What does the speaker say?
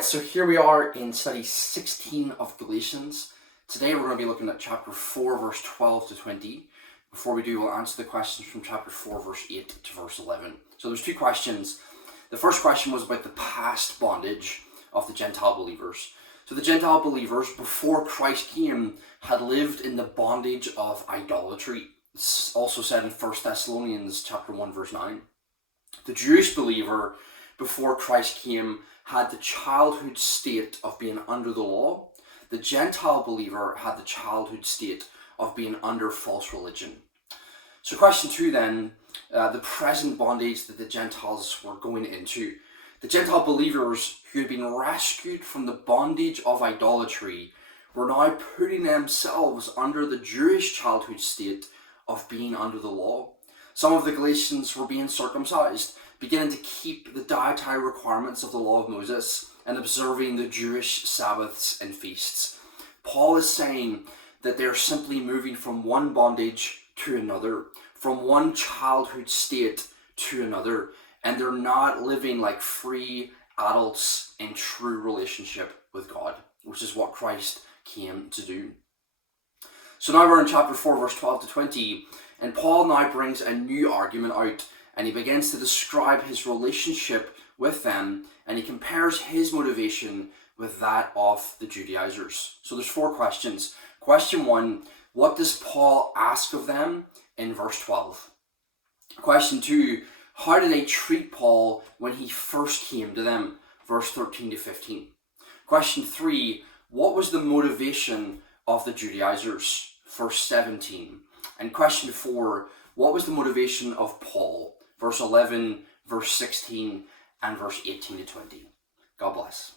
So here we are in study 16 of Galatians. Today we're going to be looking at chapter 4 verse 12 to 20. Before we do, we'll answer the questions from chapter 4 verse 8 to verse 11. So there's two questions. The first question was about the past bondage of the Gentile believers. So the Gentile believers before Christ came had lived in the bondage of idolatry. It's also said in 1 Thessalonians chapter 1 verse 9. The Jewish believer before Christ came had the childhood state of being under the law. The Gentile believer had the childhood state of being under false religion. So question 2 then, the present bondage that the Gentiles were going into. The Gentile believers who had been rescued from the bondage of idolatry were now putting themselves under the Jewish childhood state of being under the law. Some of the Galatians were being circumcised, beginning to keep the dietary requirements of the law of Moses and observing the Jewish Sabbaths and Feasts. Paul is saying that they're simply moving from one bondage to another, from one childhood state to another, and they're not living like free adults in true relationship with God, which is what Christ came to do. So now we're in chapter 4 verse 12 to 20, and Paul now brings a new argument out, and he begins to describe his relationship with them, and he compares his motivation with that of the Judaizers. So there's 4 questions. Question 1, what does Paul ask of them in verse 12? Question 2, how do they treat Paul when he first came to them? Verse 13 to 15. Question 3, what was the motivation of the Judaizers? Verse 17. And question 4, what was the motivation of Paul? Verse 11, verse 16, and verse 18 to 20. God bless.